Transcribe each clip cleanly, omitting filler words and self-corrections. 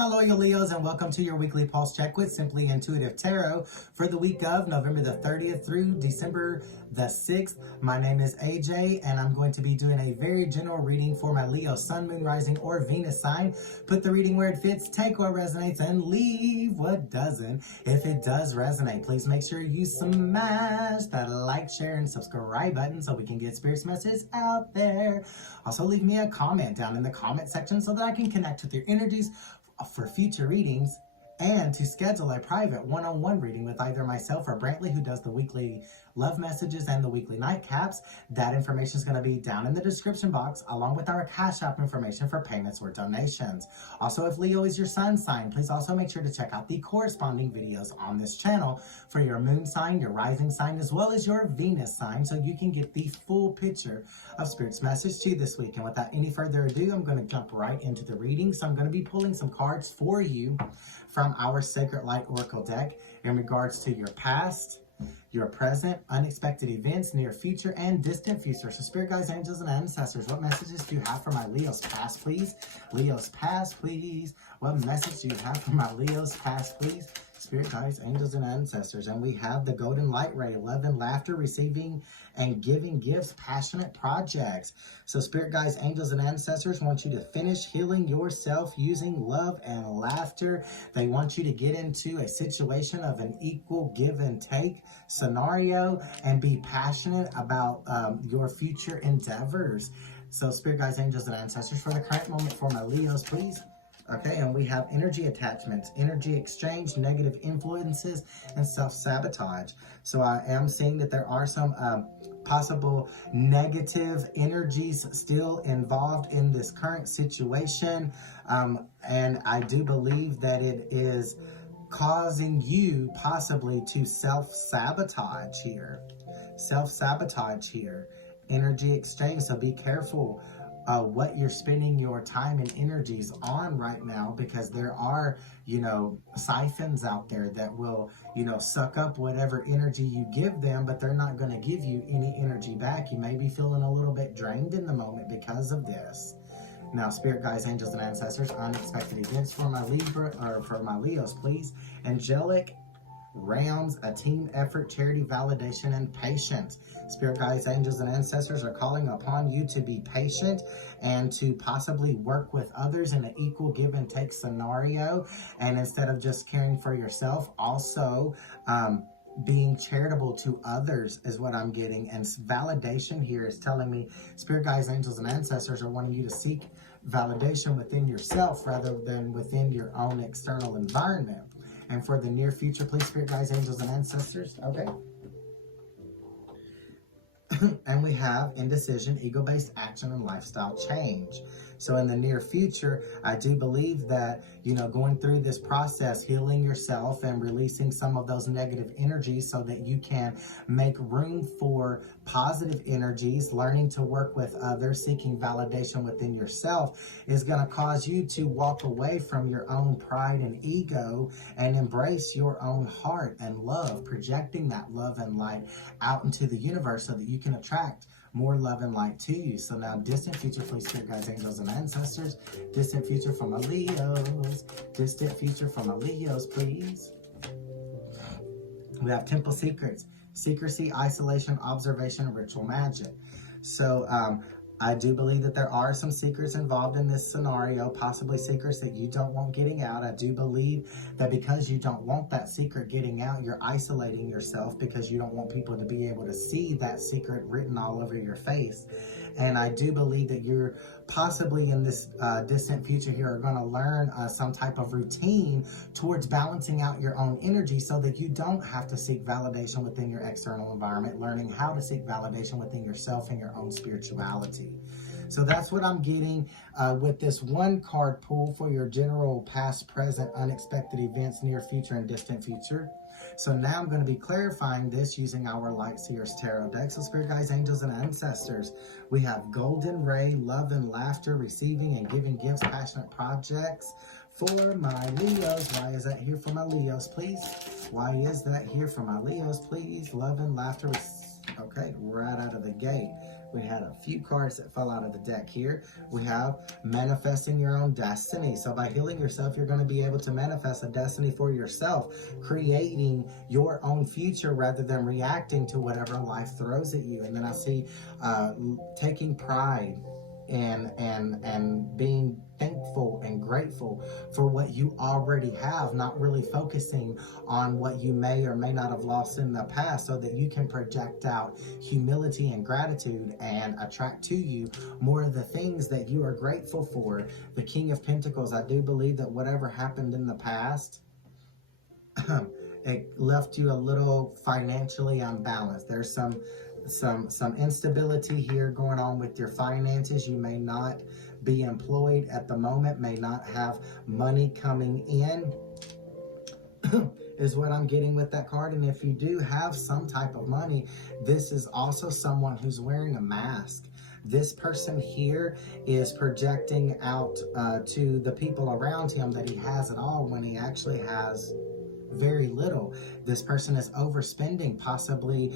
my loyal Leos, and welcome to your weekly pulse check with Simply Intuitive Tarot for the week of November the 30th through December the 6th. My name is AJ, and I'm going to be doing a very general reading for my Leo, Sun, Moon, Rising, or Venus sign. Put the reading where it fits, take what resonates, and leave what doesn't. If it does resonate, please make sure you smash that like, share, and subscribe button so we can get Spirit's message out there. Also, leave me a comment down in the comment section so that I can connect with your energies for future readings, and to schedule a private one-on-one reading with either myself or Brantley, who does the weekly love messages and the weekly nightcaps. That information is going to be down in the description box, along with our Cash App information for payments or donations. Also, if Leo is your sun sign, please also make sure to check out the corresponding videos on this channel for your moon sign, your rising sign, as well as your Venus sign, so you can get the full picture of Spirit's message to you this week. And without any further ado, I'm going to jump right into the reading. So I'm going to be pulling some cards for you from our Sacred Light Oracle deck in regards to your past, your present, unexpected events, near future, and distant future. So Spirit Guides, Angels, and Ancestors, what messages do you have for my Leo's past, please? Leo's past, please. What message do you have for my Leo's past, please? Spirit Guides, Angels, and Ancestors. And we have the Golden Light Ray, love and laughter, receiving and giving gifts, passionate projects. So Spirit Guides, Angels, and Ancestors want you to finish healing yourself using love and laughter. They want you to get into a situation of an equal give and take scenario and be passionate about your future endeavors. So Spirit Guides, Angels, and Ancestors, for the current moment for my Leos, please. Okay, and we have energy attachments, energy exchange, negative influences, and self-sabotage. So I am seeing that there are some possible negative energies still involved in this current situation. And I do believe that it is causing you possibly to self-sabotage here. Self-sabotage here. Energy exchange, so be careful what you're spending your time and energies on right now, because there are, siphons out there that will, suck up whatever energy you give them, but they're not going to give you any energy back. You may be feeling a little bit drained in the moment because of this. Now, Spirit Guides, Angels, and Ancestors, unexpected events for my Libra, or for my Leos, please. Angelic realms, a team effort, charity, validation, and patience. Spirit Guides, Angels, and Ancestors are calling upon you to be patient and to possibly work with others in an equal give and take scenario. And instead of just caring for yourself, also being charitable to others is what I'm getting. And validation here is telling me Spirit Guides, Angels, and Ancestors are wanting you to seek validation within yourself rather than within your own external environment. And for the near future, please, Spirit Guides, Angels, and Ancestors. Okay. And we have indecision, ego-based action, and lifestyle change. So in the near future, I do believe that, going through this process, healing yourself and releasing some of those negative energies so that you can make room for positive energies, learning to work with others, seeking validation within yourself, is going to cause you to walk away from your own pride and ego and embrace your own heart and love, projecting that love and light out into the universe so that you can attract more love and light to you. So now, distant future, please, Spirit Guides, Angels, and Ancestors. Distant future for my Leos. Distant future for my Leos, please. We have Temple Secrets, secrecy, isolation, observation, and ritual magic. So I do believe that there are some secrets involved in this scenario, possibly secrets that you don't want getting out. I do believe that because you don't want that secret getting out, you're isolating yourself because you don't want people to be able to see that secret written all over your face. And I do believe that you're possibly in this distant future here are going to learn some type of routine towards balancing out your own energy so that you don't have to seek validation within your external environment, learning how to seek validation within yourself and your own spirituality. So that's what I'm getting with this one card pull for your general past, present, unexpected events, near future, and distant future. So now I'm going to be clarifying this using our Light Seers Tarot deck. So Spirit Guides, Angels, and Ancestors, we have Golden Ray, love and laughter, receiving and giving gifts, passionate projects. For my Leos, why is that here for my Leos, please? Why is that here for my Leos, please? Love and laughter, Okay, right out of the gate, we had a few cards that fell out of the deck here. We have manifesting your own destiny. So by healing yourself, you're going to be able to manifest a destiny for yourself, creating your own future rather than reacting to whatever life throws at you. And then I see taking pride and being thankful and grateful for what you already have, not really focusing on what you may or may not have lost in the past, so that you can project out humility and gratitude and attract to you more of the things that you are grateful for. The King of Pentacles, I do believe that whatever happened in the past it left you a little financially unbalanced. There's some instability here going on with your finances. You may not be employed at the moment, may not have money coming in is what I'm getting with that card. And if you do have some type of money, this is also someone who's wearing a mask. This person here is projecting out to the people around him that he has it all when he actually has very little. This person is overspending, possibly,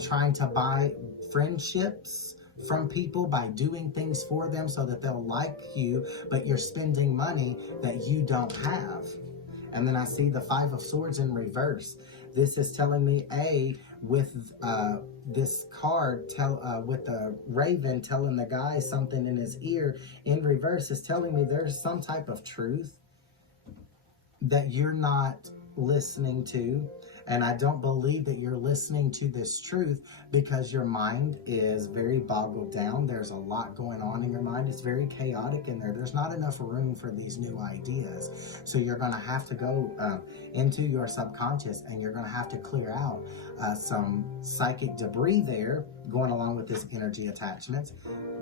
trying to buy friendships from people by doing things for them so that they'll like you, but you're spending money that you don't have. And then I see the Five of Swords in reverse. This is telling me, with this card, with the raven telling the guy something in his ear, in reverse is telling me there's some type of truth that you're not listening to. And I don't believe that you're listening to this truth because your mind is very boggled down. There's a lot going on in your mind. It's very chaotic in there. There's not enough room for these new ideas. So you're going to have to go into your subconscious, and you're going to have to clear out some psychic debris there, going along with this energy attachments,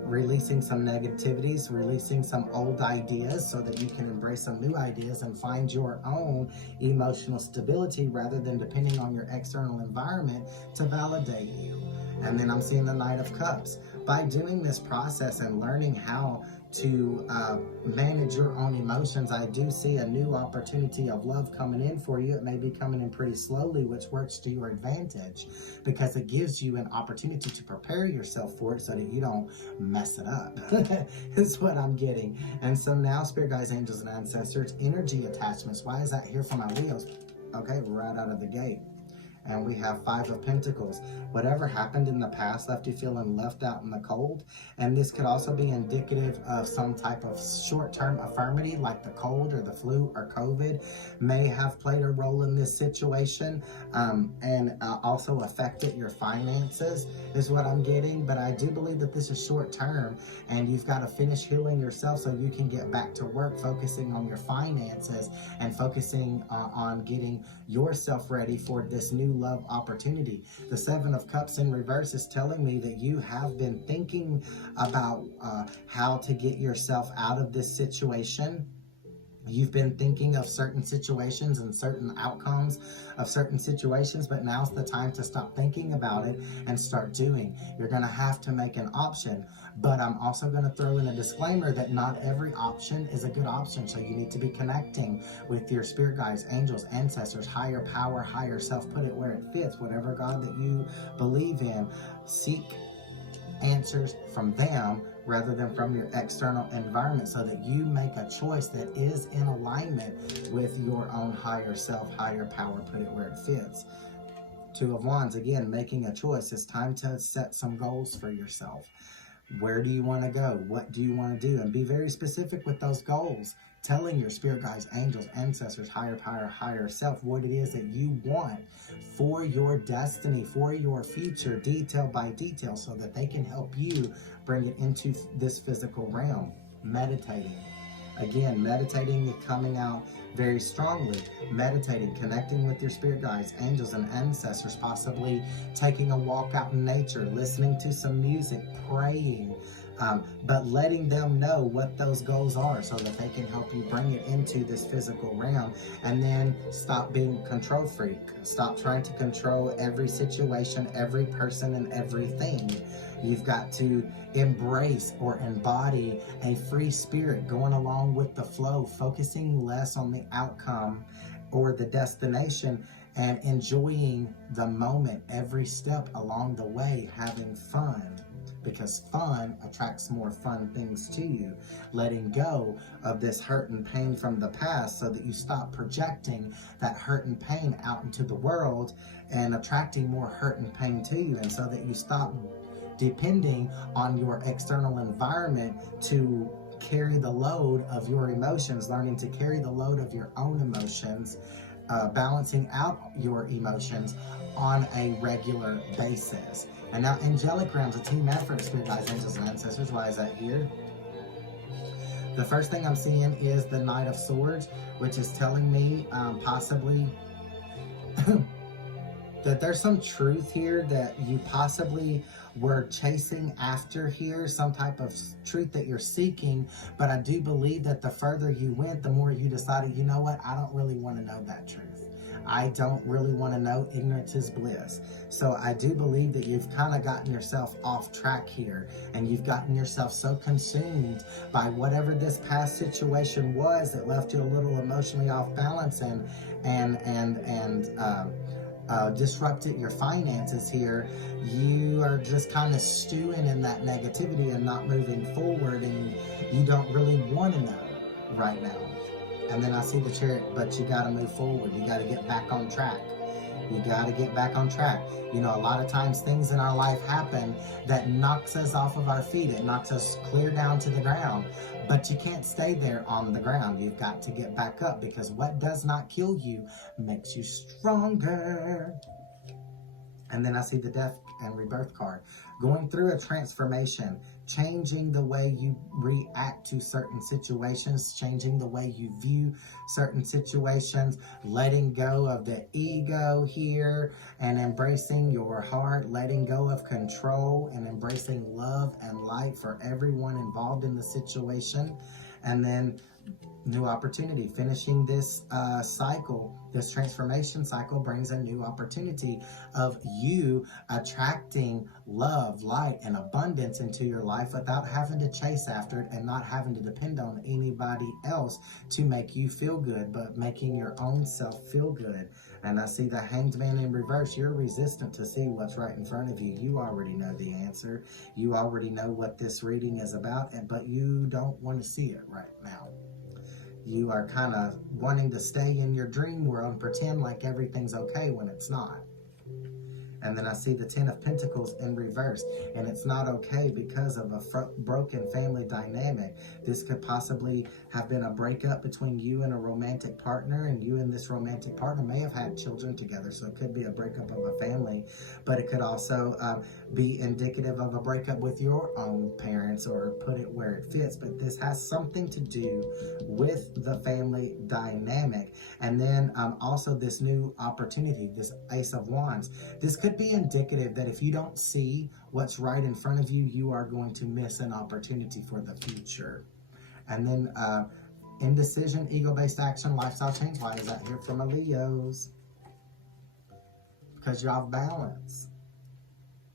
releasing some negativities, releasing some old ideas so that you can embrace some new ideas and find your own emotional stability rather than depending on your external environment to validate you. And then I'm seeing the Knight of Cups. By doing this process and learning how to manage your own emotions, I do see a new opportunity of love coming in for you. It may be coming in pretty slowly, which works to your advantage because it gives you an opportunity to prepare yourself for it so that you don't mess it up. Is what I'm getting. And so now, Spirit Guides, Angels, and Ancestors, energy attachments. Why is that here for my Leos? Okay, right out of the gate. And we have Five of Pentacles. Whatever happened in the past left you feeling left out in the cold. And this could also be indicative of some type of short-term infirmity like the cold or the flu or COVID may have played a role in this situation, and also affected your finances is what I'm getting. But I do believe that this is short-term, and you've got to finish healing yourself so you can get back to work, focusing on your finances and focusing on getting yourself ready for this new love opportunity. The Seven of Cups in reverse is telling me that you have been thinking about how to get yourself out of this situation. You've been thinking of certain situations and certain outcomes of certain situations, but now's the time to stop thinking about it and start doing. You're going to have to make an option, but I'm also going to throw in a disclaimer that not every option is a good option. So you need to be connecting with your spirit guides, angels, ancestors, higher power, higher self. Put it where it fits. Whatever God that you believe in, seek answers from them rather than from your external environment, so that you make a choice that is in alignment with your own higher self, higher power. Put it where it fits. Two of Wands, again, making a choice. It's time to set some goals for yourself. Where do you want to go? What do you want to do? And be very specific with those goals, telling your spirit guides, angels, ancestors, higher power, higher self, what it is that you want for your destiny, for your future, detail by detail, so that they can help you bring it into this physical realm. Meditating. Again, meditating is coming out very strongly. Meditating, connecting with your spirit guides, angels, and ancestors, possibly taking a walk out in nature, listening to some music, praying, but letting them know what those goals are so that they can help you bring it into this physical realm. And then stop being a control freak. Stop trying to control every situation, every person, and everything. You've got to embrace or embody a free spirit, going along with the flow, focusing less on the outcome or the destination, and enjoying the moment every step along the way, having fun, because fun attracts more fun things to you. Letting go of this hurt and pain from the past so that you stop projecting that hurt and pain out into the world and attracting more hurt and pain to you, and so that you stop depending on your external environment to carry the load of your emotions, learning to carry the load of your own emotions, balancing out your emotions on a regular basis. And now, angelic realms, a team effort, spirit guides, angels, and ancestors. Why is that here? The first thing I'm seeing is the Knight of Swords, which is telling me possibly that there's some truth here that you possibly were chasing after here, some type of truth that you're seeking. But I do believe that the further you went, the more you decided, you know what, I don't really want to know that truth. I don't really want to know. Ignorance is bliss. So I do believe that you've kind of gotten yourself off track here, and you've gotten yourself so consumed by whatever this past situation was that left you a little emotionally off balance and disrupted your finances here. You are just kind of stewing in that negativity and not moving forward, and you don't really want to know right now. And then I see the Chariot, but you got to move forward. You got to get back on track. You got to get back on track. You know, a lot of times things in our life happen that knocks us off of our feet. It knocks us clear down to the ground. But you can't stay there on the ground. You've got to get back up, because what does not kill you makes you stronger. And then I see the Death and Rebirth card. Going through a transformation, changing the way you react to certain situations, changing the way you view certain situations, letting go of the ego here and embracing your heart, letting go of control and embracing love and light for everyone involved in the situation. And then new opportunity. Finishing this cycle, this transformation cycle, brings a new opportunity of you attracting love, light, and abundance into your life without having to chase after it and not having to depend on anybody else to make you feel good, but making your own self feel good. And I see the Hanged Man in reverse. You're resistant to see what's right in front of you. You already know the answer. You already know what this reading is about, but you don't want to see it right now. You are kind of wanting to stay in your dream world and pretend like everything's okay when it's not. And then I see the Ten of Pentacles in reverse, and it's not okay because of a broken family dynamic. This could possibly have been a breakup between you and a romantic partner, and you and this romantic partner may have had children together, so it could be a breakup of a family, but it could also be indicative of a breakup with your own parents, or put it where it fits. But this has something to do with the family dynamic. And then also this new opportunity, this Ace of Wands. This could be indicative that if you don't see what's right in front of you, you are going to miss an opportunity for the future. And then indecision, ego-based action, lifestyle change. Why is that here from a Leo's? Because you're off balance.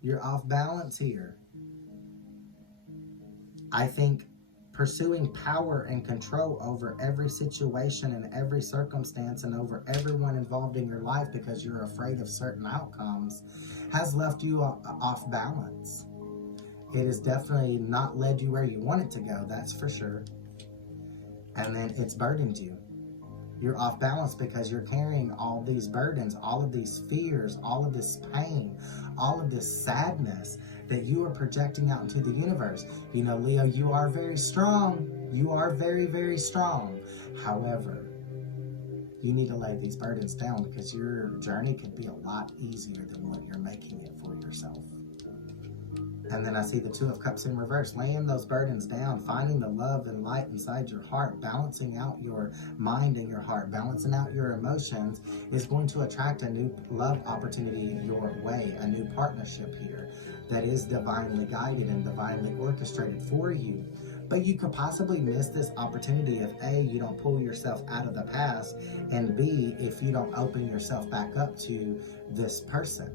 You're off balance here. I think pursuing power and control over every situation and every circumstance and over everyone involved in your life because you're afraid of certain outcomes has left you off balance. It has definitely not led you where you want it to go, that's for sure. And then it's burdened you. You're off balance because you're carrying all these burdens, all of these fears, all of this pain, all of this sadness that you are projecting out into the universe. You know, Leo, you are very strong. You are very, very strong. However, you need to lay these burdens down because your journey could be a lot easier than what you're making it for yourself. And then I see the Two of Cups in reverse, laying those burdens down, finding the love and light inside your heart, balancing out your mind and your heart, balancing out your emotions is going to attract a new love opportunity your way, a new partnership here that is divinely guided and divinely orchestrated for you. But you could possibly miss this opportunity if A, you don't pull yourself out of the past, and B, if you don't open yourself back up to this person.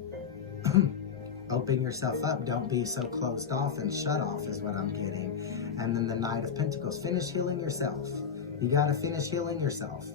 Open yourself up. Don't be so closed off and shut off is what I'm getting. And then the Knight of Pentacles. Finish healing yourself. You got to finish healing yourself.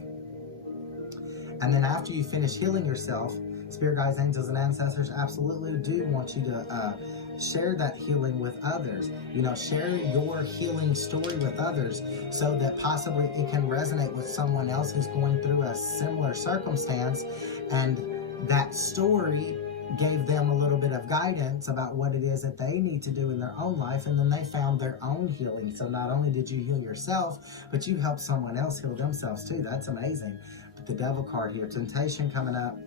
And then after you finish healing yourself, spirit guides, angels, and ancestors absolutely do want you to share that healing with others. You know, share your healing story with others so that possibly it can resonate with someone else who's going through a similar circumstance, and that story gave them a little bit of guidance about what it is that they need to do in their own life, and then they found their own healing. So not only did you heal yourself, but you helped someone else heal themselves too. That's amazing. But the Devil card here, temptation coming up.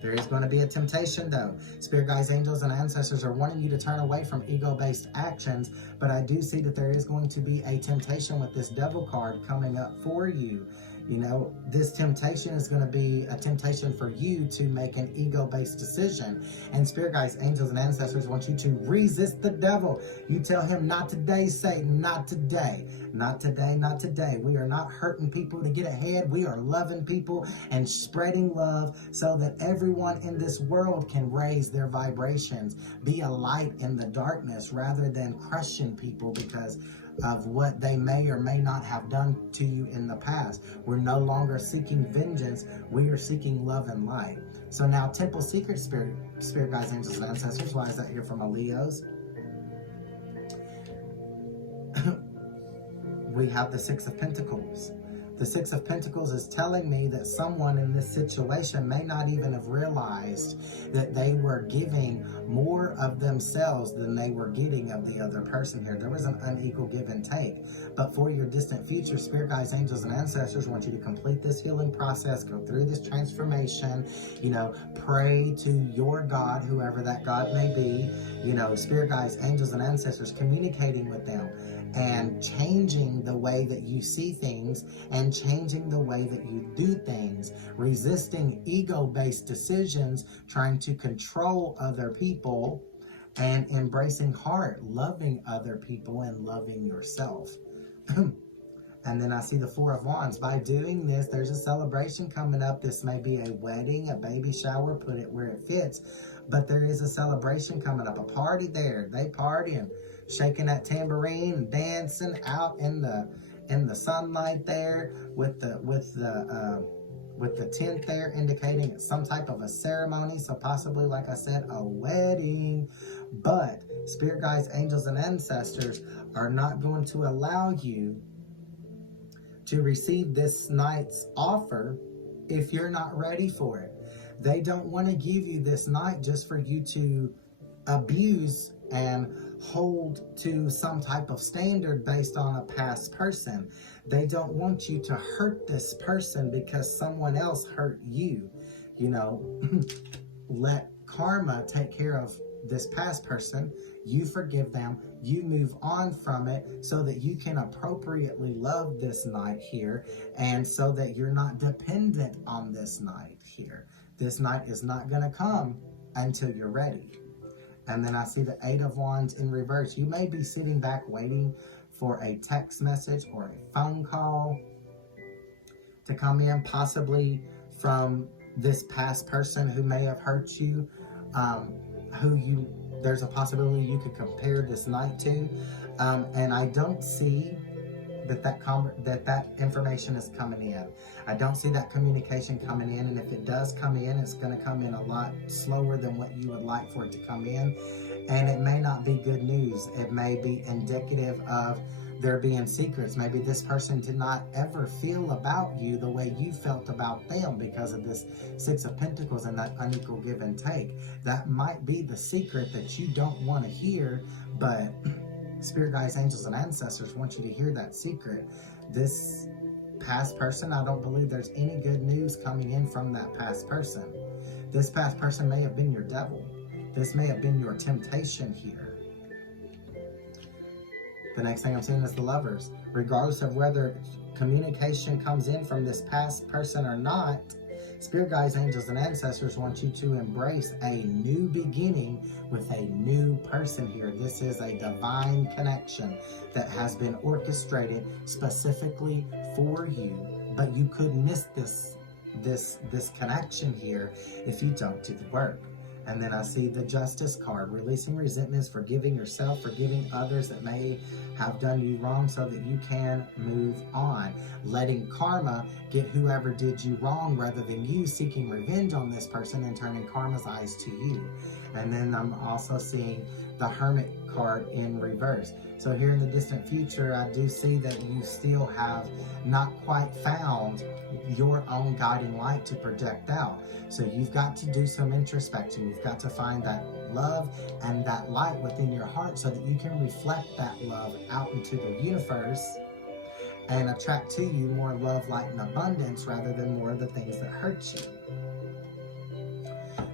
There is going to be a temptation though. Spirit guides, angels, and ancestors are wanting you to turn away from ego-based actions, but I do see that there is going to be a temptation with this Devil card coming up for you. You know, this temptation is going to be a temptation for you to make an ego-based decision. And spirit guides, angels, and ancestors want you to resist the devil. You tell him, not today, Satan, not today. Not today, not today. We are not hurting people to get ahead. We are loving people and spreading love so that everyone in this world can raise their vibrations. Be a light in the darkness rather than crushing people because of what they may or may not have done to you in the past. We're no longer seeking vengeance. We are seeking love and light. So now, Temple Secret Spirit guides, angels, and ancestors. Why is that here from a Leo's? We have the Six of Pentacles. The Six of Pentacles is telling me that someone in this situation may not even have realized that they were giving more of themselves than they were getting of the other person here. There was an unequal give and take. But for your distant future, spirit guides, angels, and ancestors want you to complete this healing process, go through this transformation, you know, pray to your God, whoever that God may be, you know, spirit guides, angels, and ancestors, communicating with them and changing the way that you see things and changing the way that you do things, resisting ego-based decisions, trying to control other people, and embracing heart, loving other people and loving yourself. And then I see the Four of Wands. By doing this, there's a celebration coming up. This may be a wedding, a baby shower, put it where it fits. But there is a celebration coming up, a party there. They partying, shaking that tambourine and dancing out in the sunlight there with the tent there, indicating it's some type of a ceremony. So possibly, like I said, a wedding. But spirit guides, angels, and ancestors are not going to allow you to receive this night's offer if you're not ready for it. They don't want to give you this night just for you to abuse and hold to some type of standard based on a past person. They don't want you to hurt this person because someone else hurt you. You know, let karma take care of this past person. You forgive them, you move on from it so that you can appropriately love this night here, and so that you're not dependent on this night here. This night is not going to come until you're ready. And then I see the Eight of Wands in reverse. You may be sitting back waiting for a text message or a phone call to come in, possibly from this past person who may have hurt you, there's a possibility you could compare this night to. And I don't see that information is coming in. I don't see that communication coming in, and if it does come in, it's going to come in a lot slower than what you would like for it to come in, and it may not be good news. It may be indicative of there being secrets. Maybe this person did not ever feel about you the way you felt about them because of this Six of Pentacles and that unequal give and take. That might be the secret that you don't want to hear, but spirit guides, angels, and ancestors want you to hear that secret. This past person, I don't believe there's any good news coming in from that past person. This past person may have been your devil. This may have been your temptation here. The next thing I'm seeing is the Lovers. Regardless of whether communication comes in from this past person or not, spirit guides, angels, and ancestors want you to embrace a new beginning with a new person here. This is a divine connection that has been orchestrated specifically for you, but you could miss this connection here if you don't do the work. And then I see the Justice card, releasing resentments, forgiving yourself, forgiving others that may have done you wrong so that you can move on. Letting karma get whoever did you wrong rather than you seeking revenge on this person and turning karma's eyes to you. And then I'm also seeing the Hermit card in reverse. So here in the distant future, I do see that you still have not quite found your own guiding light to project out. So you've got to do some introspection. You've got to find that love and that light within your heart so that you can reflect that love out into the universe and attract to you more love, light, and abundance rather than more of the things that hurt you.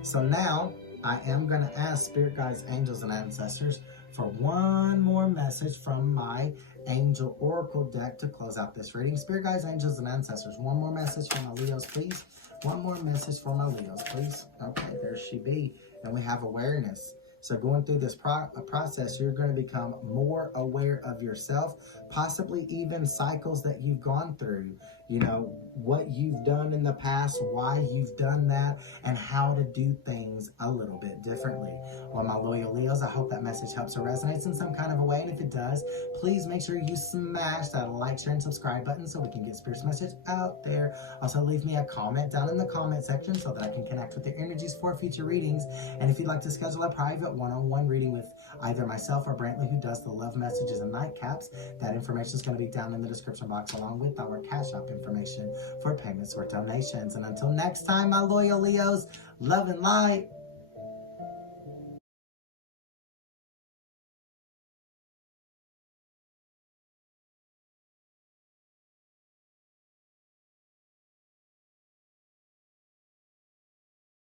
So now I am going to ask spirit guides, angels, and ancestors for one more message from my angel oracle deck to close out this reading. Spirit guides, angels, and ancestors, one more message for my Leos, please. One more message for my Leos, please. Okay, there she be. And we have awareness. So going through this process, you're going to become more aware of yourself, possibly even cycles that you've gone through. You know, what you've done in the past, why you've done that, and how to do things a little bit differently. Well, my loyal Leos, I hope that message helps or resonates in some kind of a way. And if it does, please make sure you smash that like, share, and subscribe button so we can get Spirit's message out there. Also, leave me a comment down in the comment section so that I can connect with your energies for future readings. And if you'd like to schedule a private one-on-one reading with either myself or Brantley, who does the love messages and nightcaps, that information is going to be down in the description box along with our Cash App information for payments or donations. And until next time, my loyal Leos, love and light.